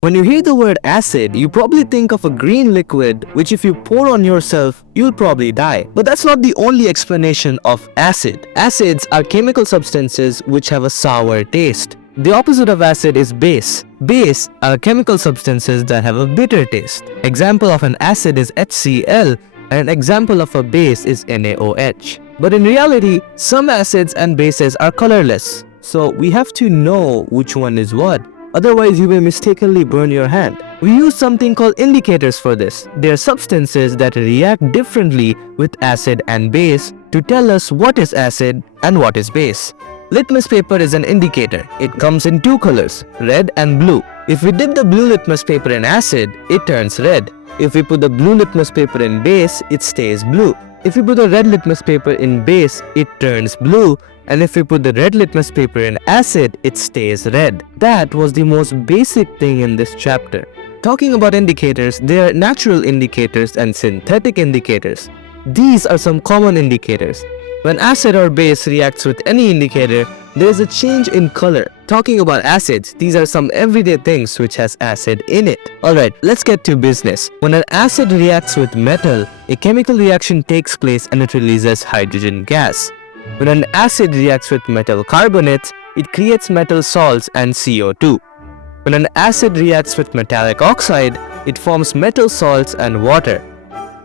When you hear the word acid, you probably think of a green liquid which if you pour on yourself, you'll probably die. But that's not the only explanation of acid. Acids are chemical substances which have a sour taste. The opposite of acid is base. Base are chemical substances that have a bitter taste. Example of an acid is HCl and an example of a base is NaOH. But in reality, some acids and bases are colorless. So we have to know which one is what. Otherwise, you may mistakenly burn your hand. We use something called indicators for this. They are substances that react differently with acid and base to tell us what is acid and what is base. Litmus paper is an indicator. It comes in two colors, red and blue. If we dip the blue litmus paper in acid, it turns red. If we put the blue litmus paper in base, it stays blue. If we put the red litmus paper in base, it turns blue. And if we put the red litmus paper in acid, it stays red. That was the most basic thing in this chapter. Talking about indicators, there are natural indicators and synthetic indicators. These are some common indicators. When acid or base reacts with any indicator, there is a change in color. Talking about acids, these are some everyday things which has acid in it. Alright, let's get to business. When an acid reacts with metal, a chemical reaction takes place and it releases hydrogen gas. When an acid reacts with metal carbonates, it creates metal salts and CO2. When an acid reacts with metallic oxide, it forms metal salts and water.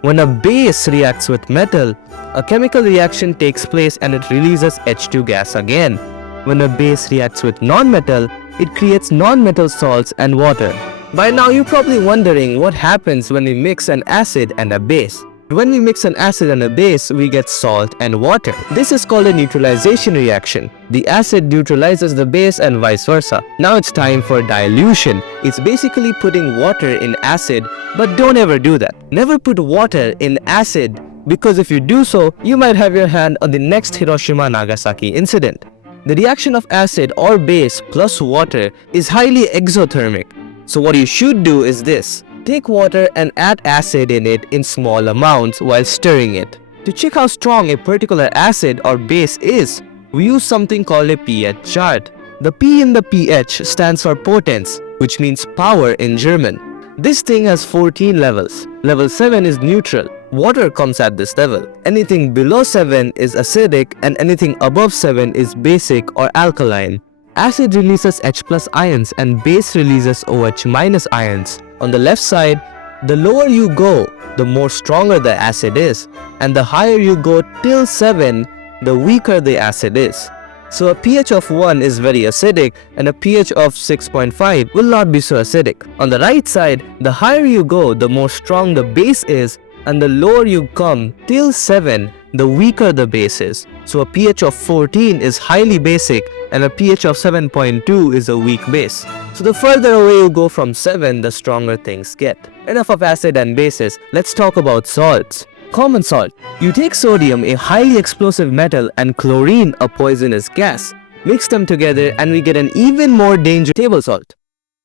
When a base reacts with metal, a chemical reaction takes place and it releases H2 gas again. When a base reacts with non-metal, it creates non-metal salts and water. By now you're probably wondering what happens when we mix an acid and a base. When we mix an acid and a base, we get salt and water. This is called a neutralization reaction. The acid neutralizes the base and vice versa. Now it's time for dilution. It's basically putting water in acid, but don't ever do that. Never put water in acid because if you do so, you might have your hand on the next Hiroshima-Nagasaki incident. The reaction of acid or base plus water is highly exothermic. So what you should do is this. Take water and add acid in it in small amounts while stirring it. To check how strong a particular acid or base is, we use something called a pH chart. The P in the pH stands for potence, which means power in German. This thing has 14 levels. Level 7 is neutral. Water comes at this level. Anything below 7 is acidic and anything above 7 is basic or alkaline. Acid releases H+ ions and base releases OH- ions. On the left side, the lower you go, the more stronger the acid is, and the higher you go till 7, the weaker the acid is. So a pH of 1 is very acidic and a pH of 6.5 will not be so acidic. On the right side, the higher you go, the more strong the base is, and the lower you come till 7, the weaker the base is. So a pH of 14 is highly basic and a pH of 7.2 is a weak base. So the further away you go from 7, the stronger things get. Enough of acid and bases, let's talk about salts. Common salt. You take sodium, a highly explosive metal, and chlorine, a poisonous gas. Mix them together and we get an even more dangerous table salt.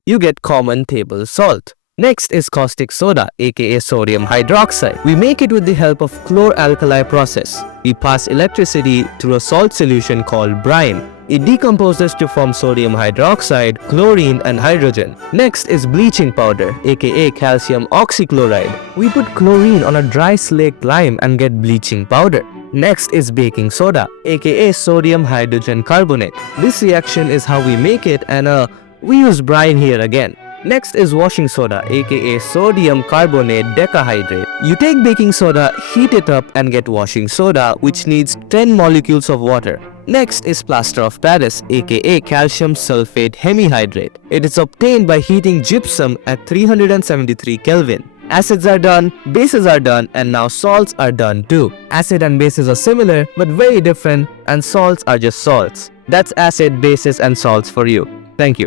You get common table salt. Next is caustic soda, aka sodium hydroxide. We make it with the help of chlor-alkali process. We pass electricity through a salt solution called brine. It decomposes to form sodium hydroxide, chlorine and hydrogen. Next is bleaching powder, aka calcium oxychloride. We put chlorine on a dry slaked lime and get bleaching powder. Next is baking soda, aka sodium hydrogen carbonate. This reaction is how we make it and we use brine here again. Next is washing soda, aka sodium carbonate decahydrate. You take baking soda, heat it up and get washing soda, which needs 10 molecules of water. Next is plaster of Paris, aka calcium sulfate hemihydrate. It is obtained by heating gypsum at 373 Kelvin. Acids are done, bases are done, and now salts are done too. Acid and bases are similar but very different, and salts are just salts. That's acid, bases and salts for you. Thank you.